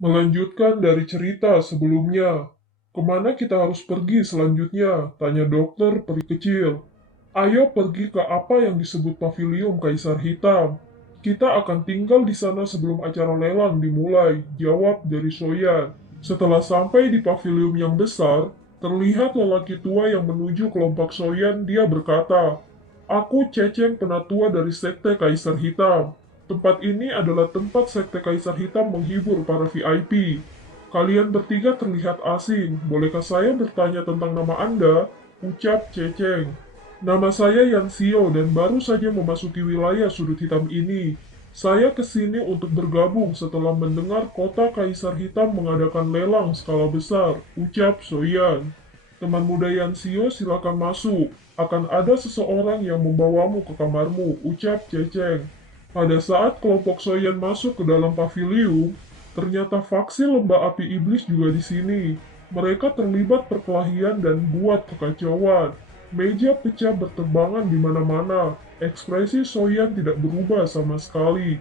Melanjutkan dari cerita sebelumnya. Kemana kita harus pergi selanjutnya? Tanya dokter peri kecil. Ayo pergi ke apa yang disebut pavilion Kaisar Hitam. Kita akan tinggal di sana sebelum acara lelang dimulai, jawab dari Soyan. Setelah sampai di pavilion yang besar, terlihat lelaki tua yang menuju kelompok Soyan. Dia berkata, "Aku Ceceng, penatua dari Sekte Kaisar Hitam. Tempat ini adalah tempat Sekte Kaisar Hitam menghibur para VIP. Kalian bertiga terlihat asing. Bolehkah saya bertanya tentang nama Anda?" Ucap Ceceng. "Nama saya Yansio dan baru saja memasuki wilayah sudut hitam ini. Saya kesini untuk bergabung setelah mendengar kota Kaisar Hitam mengadakan lelang skala besar," ucap Soyan. "Teman muda Yansio, silakan masuk. Akan ada seseorang yang membawamu ke kamarmu," ucap Ceceng. Pada saat kelompok Soyan masuk ke dalam pavilion, ternyata faksi lembah api iblis juga di sini. Mereka terlibat perkelahian dan buat kekacauan. Meja pecah berterbangan di mana-mana. Ekspresi Soyan tidak berubah sama sekali.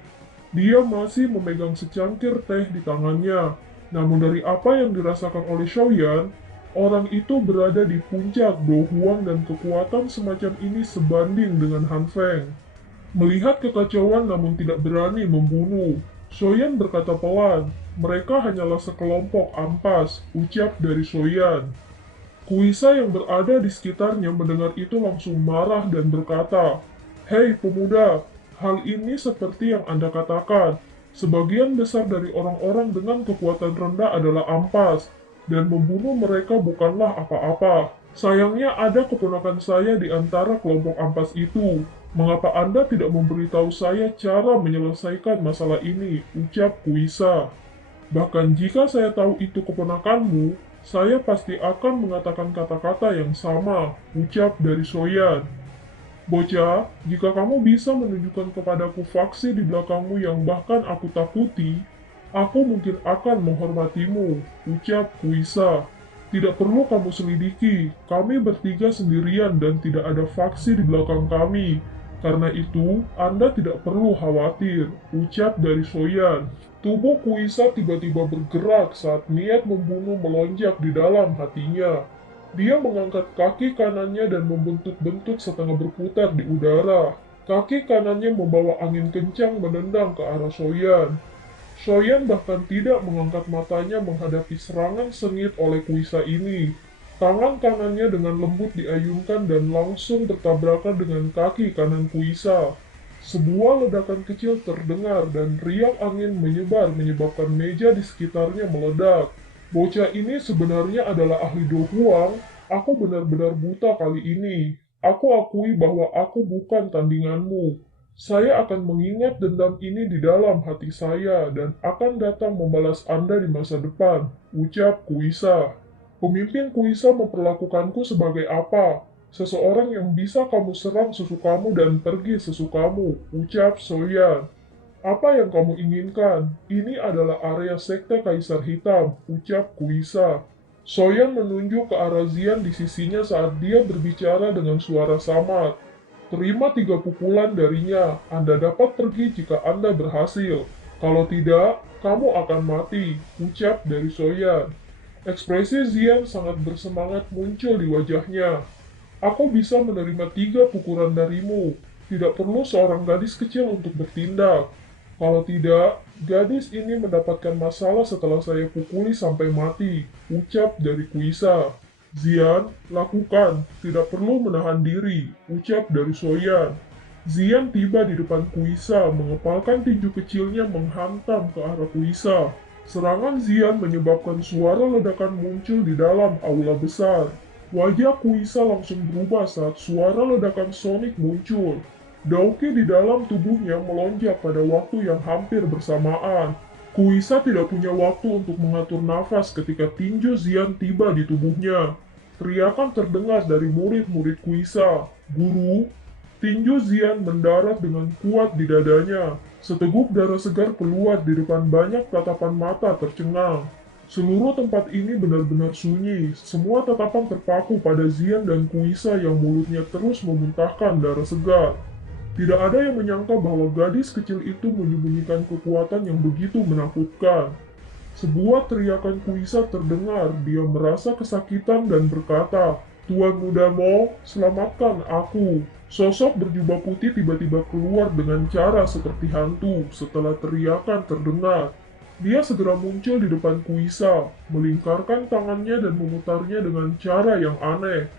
Dia masih memegang secangkir teh di tangannya. Namun dari apa yang dirasakan oleh Soyan, orang itu berada di puncak Do Huang dan kekuatan semacam ini sebanding dengan Han Feng. Melihat kekacauan namun tidak berani membunuh, Soyan berkata pelan, "Mereka hanyalah sekelompok ampas," ucap dari Soyan. Kuisa yang berada di sekitarnya mendengar itu langsung marah dan berkata, "Hei pemuda, hal ini seperti yang Anda katakan. Sebagian besar dari orang-orang dengan kekuatan rendah adalah ampas, dan membunuh mereka bukanlah apa-apa. Sayangnya ada keponakan saya di antara kelompok ampas itu. Mengapa Anda tidak memberitahu saya cara menyelesaikan masalah ini?" ucap Kuisa. "Bahkan jika saya tahu itu keponakanmu, saya pasti akan mengatakan kata-kata yang sama," ucap dari Soyan. "Bocah, jika kamu bisa menunjukkan kepadaku faksi di belakangmu yang bahkan aku takuti, aku mungkin akan menghormatimu," ucap Kuisa. "Tidak perlu kamu selidiki, kami bertiga sendirian dan tidak ada faksi di belakang kami. Karena itu, Anda tidak perlu khawatir," ucap dari Soyan. Tubuh Kuisa tiba-tiba bergerak saat niat membunuh melonjak di dalam hatinya. Dia mengangkat kaki kanannya dan membentuk-bentuk setengah berputar di udara. Kaki kanannya membawa angin kencang menendang ke arah Soyan. Soyan bahkan tidak mengangkat matanya menghadapi serangan sengit oleh Kuisa ini. Tangan kanannya dengan lembut diayunkan dan langsung bertabrakan dengan kaki kanan Kuisa. Sebuah ledakan kecil terdengar dan riak angin menyebar menyebabkan meja di sekitarnya meledak. Bocah ini sebenarnya adalah ahli Do Huang. Aku benar-benar buta kali ini. Aku akui bahwa aku bukan tandinganmu. Saya akan mengingat dendam ini di dalam hati saya dan akan datang membalas Anda di masa depan, ucap Kuisa. Pemimpin Kuisa memperlakukanku sebagai apa? Seseorang yang bisa kamu serang sesukamu dan pergi sesukamu, ucap Soyan. "Apa yang kamu inginkan? Ini adalah area sekte Kaisar Hitam," ucap Kuisa. Soyan menunjuk ke arah Zian di sisinya saat dia berbicara dengan suara samar. "Terima 3 pukulan darinya. Anda dapat pergi jika Anda berhasil. Kalau tidak, kamu akan mati," ucap dari Soyan. Ekspresi Zian sangat bersemangat muncul di wajahnya. "Aku bisa menerima 3 pukulan darimu. Tidak perlu seorang gadis kecil untuk bertindak. Kalau tidak, gadis ini mendapatkan masalah setelah saya pukuli sampai mati," ucap dari Kuisa. "Zian, lakukan. Tidak perlu menahan diri," ucap dari Soyan. Zian tiba di depan Kuisa, mengepalkan tinju kecilnya menghantam ke arah Kuisa. Serangan Zian menyebabkan suara ledakan muncul di dalam aula besar. Wajah Kuisa langsung berubah saat suara ledakan sonik muncul. Dauki di dalam tubuhnya melonjak pada waktu yang hampir bersamaan. Kuisa tidak punya waktu untuk mengatur nafas ketika tinju Zian tiba di tubuhnya. Teriakan terdengar dari murid-murid Kuisa. "Guru!" Tinju Zian mendarat dengan kuat di dadanya. Seteguk darah segar keluar di depan banyak tatapan mata tercengang. Seluruh tempat ini benar-benar sunyi. Semua tatapan terpaku pada Zian dan Kuisa yang mulutnya terus memuntahkan darah segar. Tidak ada yang menyangka bahwa gadis kecil itu menyembunyikan kekuatan yang begitu menakutkan. Sebuah teriakan kuisa terdengar. Dia merasa kesakitan dan berkata, "Tuan Muda Mo, selamatkan aku." Sosok berjubah putih tiba-tiba keluar dengan cara seperti hantu setelah teriakan terdengar. Dia segera muncul di depan Kuisa, melingkarkan tangannya dan memutarnya dengan cara yang aneh.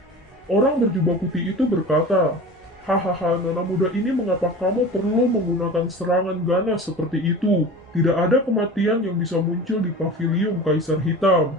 Orang berjubah putih itu berkata, "Hahaha, nona muda ini, mengapa kamu perlu menggunakan serangan ganas seperti itu? Tidak ada kematian yang bisa muncul di pavilion Kaisar Hitam."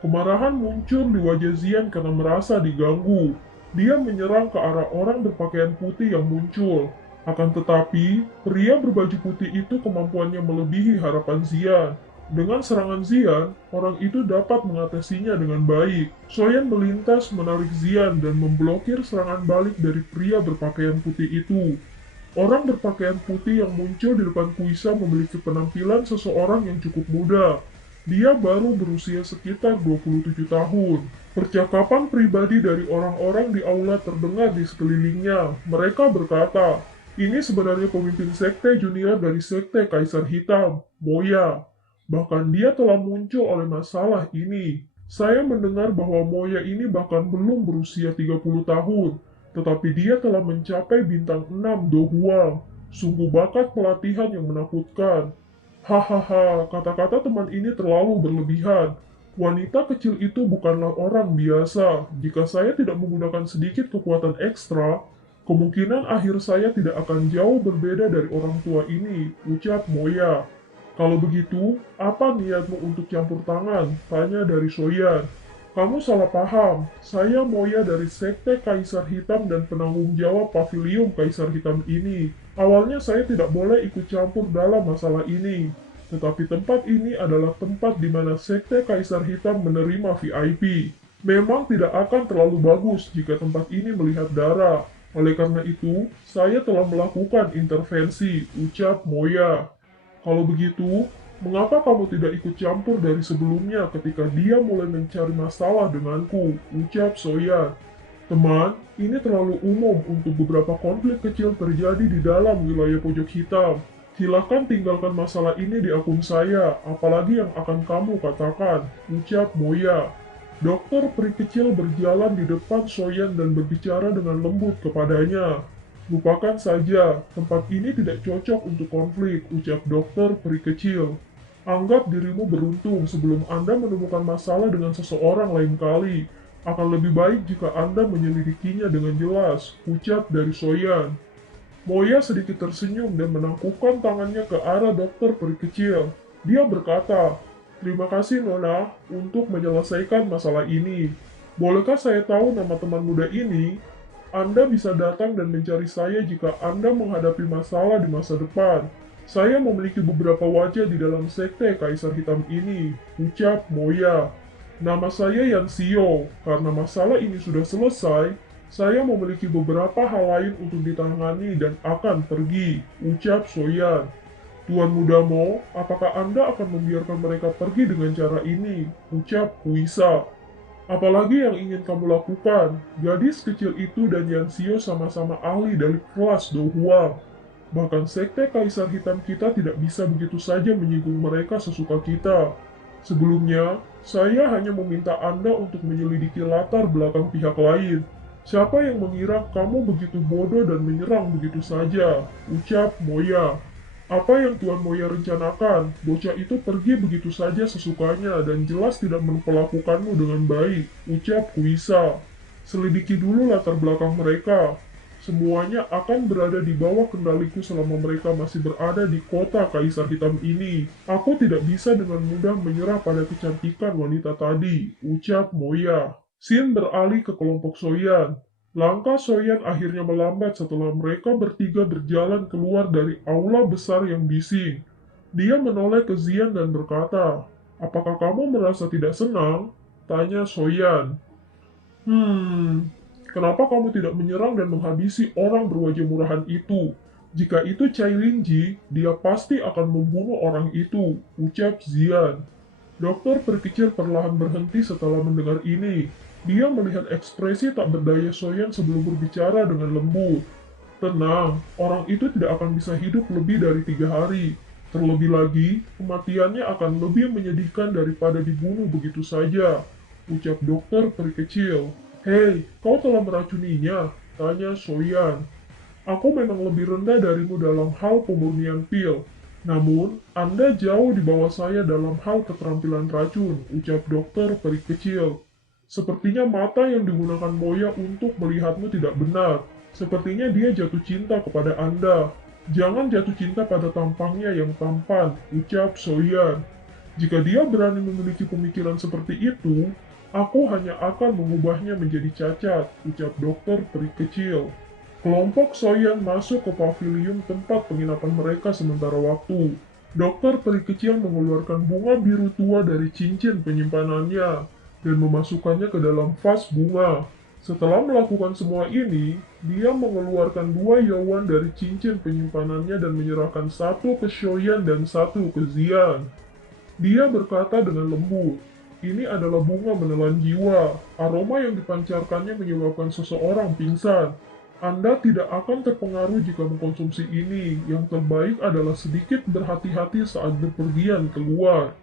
Kemarahan muncul di wajah Zian karena merasa diganggu. Dia menyerang ke arah orang berpakaian putih yang muncul. Akan tetapi, pria berbaju putih itu kemampuannya melebihi harapan Zian. Dengan serangan Zian, orang itu dapat mengatasinya dengan baik. Soyan melintas menarik Zian dan memblokir serangan balik dari pria berpakaian putih itu. Orang berpakaian putih yang muncul di depan Kuisa memiliki penampilan seseorang yang cukup muda. Dia baru berusia sekitar 27 tahun. Percakapan pribadi dari orang-orang di aula terdengar di sekelilingnya. Mereka berkata, "Ini sebenarnya pemimpin sekte junior dari sekte Kaisar Hitam, Moya. Bahkan dia telah muncul oleh masalah ini. Saya mendengar bahwa Moya ini bahkan belum berusia 30 tahun. Tetapi dia telah mencapai bintang 6 Do Huang. Sungguh bakat pelatihan yang menakutkan." Hahaha, kata-kata teman ini terlalu berlebihan. Wanita kecil itu bukanlah orang biasa. Jika saya tidak menggunakan sedikit kekuatan ekstra, kemungkinan akhir saya tidak akan jauh berbeda dari orang tua ini, ucap Moya. "Kalau begitu, apa niatmu untuk campur tangan?" tanya dari Soyan. "Kamu salah paham. Saya Moya dari Sekte Kaisar Hitam dan penanggung jawab pavilion Kaisar Hitam ini. Awalnya saya tidak boleh ikut campur dalam masalah ini. Tetapi tempat ini adalah tempat di mana Sekte Kaisar Hitam menerima VIP. Memang tidak akan terlalu bagus jika tempat ini melihat darah. Oleh karena itu, saya telah melakukan intervensi," ucap Moya. "Kalau begitu, mengapa kamu tidak ikut campur dari sebelumnya ketika dia mulai mencari masalah denganku?" ucap Soyan. "Teman, ini terlalu umum untuk beberapa konflik kecil terjadi di dalam wilayah pojok hitam. Silahkan tinggalkan masalah ini di akun saya, apalagi yang akan kamu katakan," ucap Moya. Dokter peri kecil berjalan di depan Soyan dan berbicara dengan lembut kepadanya. "Lupakan saja, tempat ini tidak cocok untuk konflik," ucap dokter peri kecil. "Anggap dirimu beruntung sebelum Anda menemukan masalah dengan seseorang lain kali. Akan lebih baik jika Anda menyelidikinya dengan jelas," ucap dari Soyan. Moya sedikit tersenyum dan menangkupkan tangannya ke arah dokter peri kecil. Dia berkata, "Terima kasih Nona untuk menyelesaikan masalah ini. Bolehkah saya tahu nama teman muda ini? Anda bisa datang dan mencari saya jika Anda menghadapi masalah di masa depan. Saya memiliki beberapa wajah di dalam sekte Kaisar Hitam ini," ucap Moya. "Nama saya Yan Xio. Karena masalah ini sudah selesai, saya memiliki beberapa hal lain untuk ditangani dan akan pergi," ucap Soyan. "Tuan Muda Mo, apakah Anda akan membiarkan mereka pergi dengan cara ini?" ucap Kuisa. "Apalagi yang ingin kamu lakukan? Gadis kecil itu dan Yan Xio sama-sama ahli dari kelas Do Huang. Bahkan sekte Kaisar Hitam kita tidak bisa begitu saja menyinggung mereka sesuka kita. Sebelumnya, saya hanya meminta Anda untuk menyelidiki latar belakang pihak lain. Siapa yang mengira kamu begitu bodoh dan menyerang begitu saja?" ucap Moya. "Apa yang Tuan Moya rencanakan? Bocah itu pergi begitu saja sesukanya dan jelas tidak memperlakukanmu dengan baik," ucap Kuisa. "Selidiki dulu latar belakang mereka. Semuanya akan berada di bawah kendaliku selama mereka masih berada di kota Kaisar Hitam ini. Aku tidak bisa dengan mudah menyerah pada kecantikan wanita tadi," ucap Moya. Sin beralih ke kelompok Soyan. Langkah Soyan akhirnya melambat setelah mereka bertiga berjalan keluar dari aula besar yang bising. Dia menoleh ke Zian dan berkata, "Apakah kamu merasa tidak senang?" tanya Soyan. Kenapa kamu tidak menyerang dan menghabisi orang berwajah murahan itu? Jika itu Cai Lingji, dia pasti akan membunuh orang itu," ucap Zian. Dokter perkecil perlahan berhenti setelah mendengar ini. Dia melihat ekspresi tak berdaya Soyan sebelum berbicara dengan lembut. "Tenang, orang itu tidak akan bisa hidup lebih dari 3 hari. Terlebih lagi, kematiannya akan lebih menyedihkan daripada dibunuh begitu saja, ucap dokter peri kecil. Hei, kau telah meracuninya? Tanya Soyan. Aku memang lebih rendah darimu dalam hal pemurnian pil. Namun, Anda jauh di bawah saya dalam hal keterampilan racun, ucap dokter peri kecil. Sepertinya mata yang digunakan Moya untuk melihatmu tidak benar. Sepertinya dia jatuh cinta kepada Anda. Jangan jatuh cinta pada tampangnya yang tampan, ucap Soyan. Jika dia berani memiliki pemikiran seperti itu, aku hanya akan mengubahnya menjadi cacat, ucap dokter peri kecil. Kelompok Soyan masuk ke paviliun tempat penginapan mereka sementara waktu. Dokter peri kecil mengeluarkan bunga biru tua dari cincin penyimpanannya dan memasukkannya ke dalam vas bunga. Setelah melakukan semua ini, dia mengeluarkan 2 yuan dari cincin penyimpanannya dan menyerahkan satu ke Soyan dan satu ke Zian. Dia berkata dengan lembut, "Ini adalah bunga menelan jiwa. Aroma yang dipancarkannya menyebabkan seseorang pingsan. Anda tidak akan terpengaruh jika mengkonsumsi ini. Yang terbaik adalah sedikit berhati-hati saat berpergian keluar,"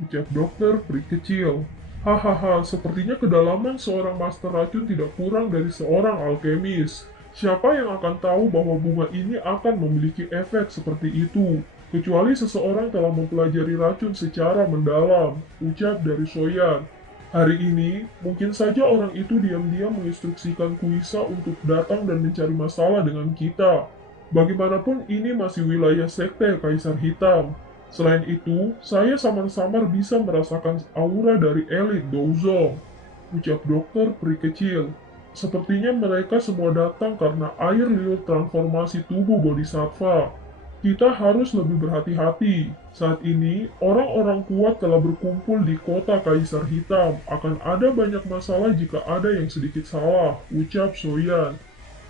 ucap dokter peri kecil. Hahaha, sepertinya kedalaman seorang master racun tidak kurang dari seorang alkemis. Siapa yang akan tahu bahwa bunga ini akan memiliki efek seperti itu? Kecuali seseorang telah mempelajari racun secara mendalam, ucap dari Soyan. Hari ini, mungkin saja orang itu diam-diam menginstruksikan Kuisa untuk datang dan mencari masalah dengan kita. Bagaimanapun ini masih wilayah sekte Kaisar Hitam. Selain itu, saya samar-samar bisa merasakan aura dari elit Douzong, ucap dokter peri kecil. Sepertinya mereka semua datang karena air liur transformasi tubuh Bodhisattva. Kita harus lebih berhati-hati. Saat ini, orang-orang kuat telah berkumpul di kota Kaisar Hitam. Akan ada banyak masalah jika ada yang sedikit salah, ucap Soyan.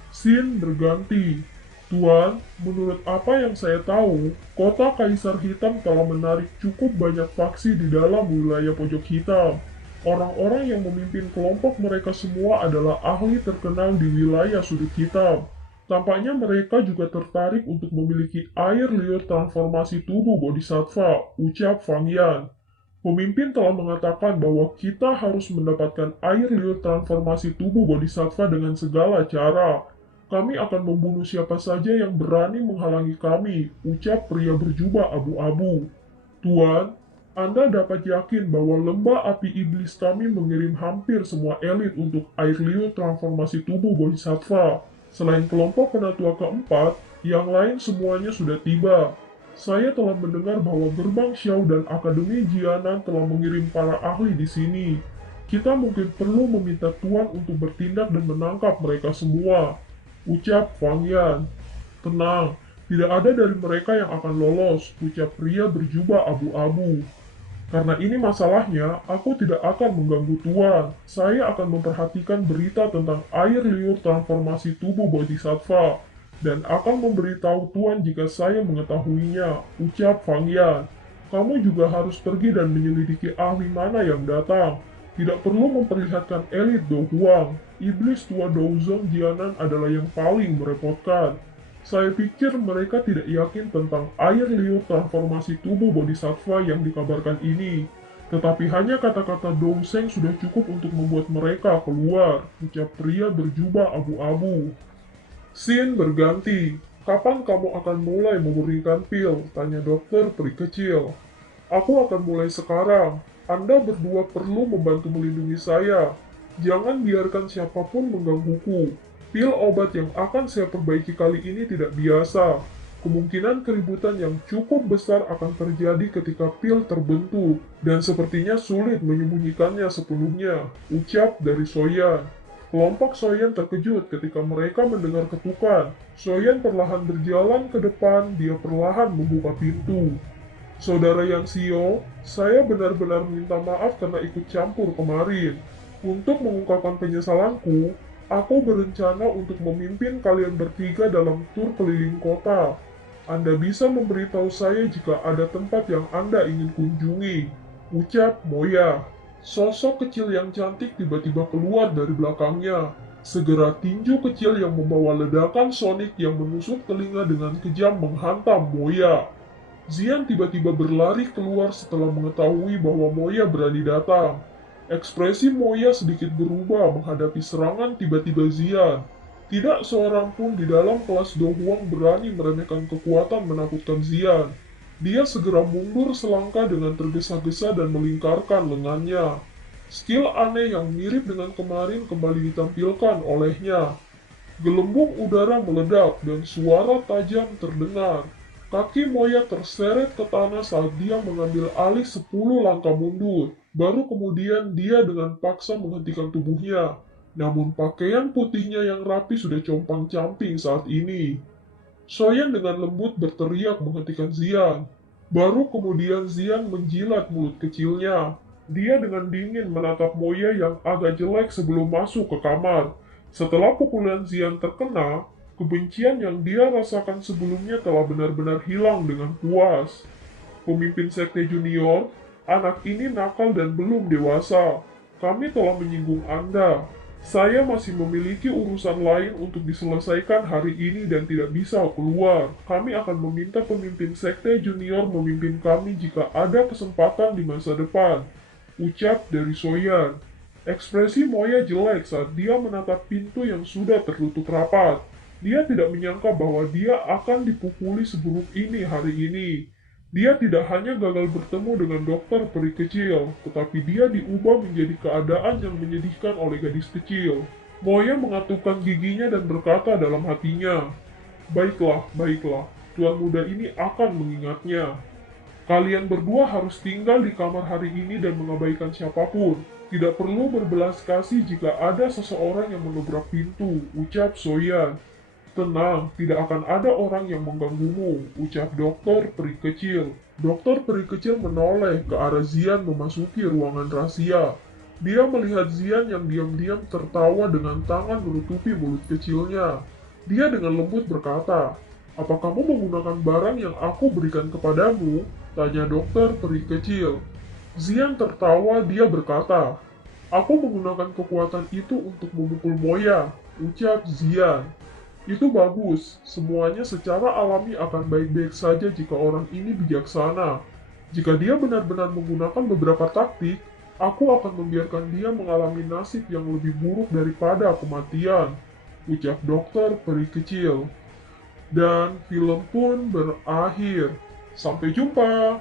Scene berganti. Tuan, menurut apa yang saya tahu, kota Kaisar Hitam telah menarik cukup banyak faksi di dalam wilayah pojok hitam. Orang-orang yang memimpin kelompok mereka semua adalah ahli terkenal di wilayah sudut hitam. Tampaknya mereka juga tertarik untuk memiliki air liur transformasi tubuh Bodhisattva, ucap Fang Yan. Pemimpin telah mengatakan bahwa kita harus mendapatkan air liur transformasi tubuh Bodhisattva dengan segala cara. Kami akan membunuh siapa saja yang berani menghalangi kami, ucap pria berjubah abu-abu. Tuan, Anda dapat yakin bahwa lembah api iblis kami mengirim hampir semua elit untuk air liur transformasi tubuh Bodhisattva. Selain kelompok penatua keempat, yang lain semuanya sudah tiba. Saya telah mendengar bahwa Gerbang Xiao dan Akademi Jianan telah mengirim para ahli di sini. Kita mungkin perlu meminta Tuan untuk bertindak dan menangkap mereka semua, ucap Fang Yan. Tenang, tidak ada dari mereka yang akan lolos, ucap pria berjubah abu-abu. Karena ini masalahnya, aku tidak akan mengganggu Tuan. Saya akan memperhatikan berita tentang air liur transformasi tubuh Bodhisattva dan akan memberitahu Tuan jika saya mengetahuinya, ucap Fang Yan. Kamu juga harus pergi dan menyelidiki ahli mana yang datang. Tidak perlu memperlihatkan elit Do Huang. Iblis tua Douzong Jianan adalah yang paling merepotkan. Saya pikir mereka tidak yakin tentang air liur transformasi tubuh Bodhisattva yang dikabarkan ini. Tetapi hanya kata-kata Dou Sheng sudah cukup untuk membuat mereka keluar, ucap pria berjubah abu-abu. Scene berganti. Kapan kamu akan mulai memurnikan pil? Tanya dokter peri kecil. Aku akan mulai sekarang. Anda berdua perlu membantu melindungi saya. Jangan biarkan siapapun menggangguku. Pil obat yang akan saya perbaiki kali ini tidak biasa. Kemungkinan keributan yang cukup besar akan terjadi ketika pil terbentuk, dan sepertinya sulit menyembunyikannya sepenuhnya, ucap dari Soyan. Kelompok Soyan terkejut ketika mereka mendengar ketukan. Soyan perlahan berjalan ke depan, dia perlahan membuka pintu. Saudara Yang Xio, saya benar-benar minta maaf karena ikut campur kemarin. Untuk mengungkapkan penyesalanku, aku berencana untuk memimpin kalian bertiga dalam tur keliling kota. Anda bisa memberitahu saya jika ada tempat yang Anda ingin kunjungi, ucap Moya. Sosok kecil yang cantik tiba-tiba keluar dari belakangnya. Segera tinju kecil yang membawa ledakan sonik yang menusuk telinga dengan kejam menghantam Moya. Zian tiba-tiba berlari keluar setelah mengetahui bahwa Moya berani datang. Ekspresi Moya sedikit berubah menghadapi serangan tiba-tiba Zian. Tidak seorang pun di dalam kelas Do Hwang berani meremehkan kekuatan menakutkan Zian. Dia segera mundur selangkah dengan tergesa-gesa dan melingkarkan lengannya. Skill aneh yang mirip dengan kemarin kembali ditampilkan olehnya. Gelembung udara meledak dan suara tajam terdengar. Kaki Moya terseret ke tanah saat dia mengambil alih 10 langkah mundur. Baru kemudian dia dengan paksa menghentikan tubuhnya. Namun pakaian putihnya yang rapi sudah compang-camping saat ini. Soyan dengan lembut berteriak menghentikan Zian. Baru kemudian Zian menjilat mulut kecilnya. Dia dengan dingin menatap Moya yang agak jelek sebelum masuk ke kamar. Setelah pukulan Zian terkena, kebencian yang dia rasakan sebelumnya telah benar-benar hilang dengan puas. Pemimpin sekte junior, anak ini nakal dan belum dewasa. Kami telah menyinggung Anda. Saya masih memiliki urusan lain untuk diselesaikan hari ini dan tidak bisa keluar. Kami akan meminta pemimpin sekte junior memimpin kami jika ada kesempatan di masa depan. Ucap dari Soyan. Ekspresi Moya jelek saat dia menatap pintu yang sudah tertutup rapat. Dia tidak menyangka bahwa dia akan dipukuli seburuk ini hari ini. Dia tidak hanya gagal bertemu dengan dokter peri kecil, tetapi dia diubah menjadi keadaan yang menyedihkan oleh gadis kecil. Moya mengatupkan giginya dan berkata dalam hatinya, "Baiklah, baiklah, tuan muda ini akan mengingatnya. Kalian berdua harus tinggal di kamar hari ini dan mengabaikan siapapun. Tidak perlu berbelas kasih jika ada seseorang yang menobrak pintu," ucap Soyan. "Tenang, tidak akan ada orang yang mengganggumu," ucap dokter peri kecil. Dokter peri kecil menoleh ke arah Zian memasuki ruangan rahasia. Dia melihat Zian yang diam-diam tertawa dengan tangan menutupi mulut kecilnya. Dia dengan lembut berkata, "Apa kamu menggunakan barang yang aku berikan kepadamu?" tanya dokter peri kecil. Zian tertawa, dia berkata, "Aku menggunakan kekuatan itu untuk memukul Moya," ucap Zian. "Itu bagus, semuanya secara alami akan baik-baik saja jika orang ini bijaksana. Jika dia benar-benar menggunakan beberapa taktik, aku akan membiarkan dia mengalami nasib yang lebih buruk daripada kematian," ucap dokter peri kecil. Dan film pun berakhir. Sampai jumpa!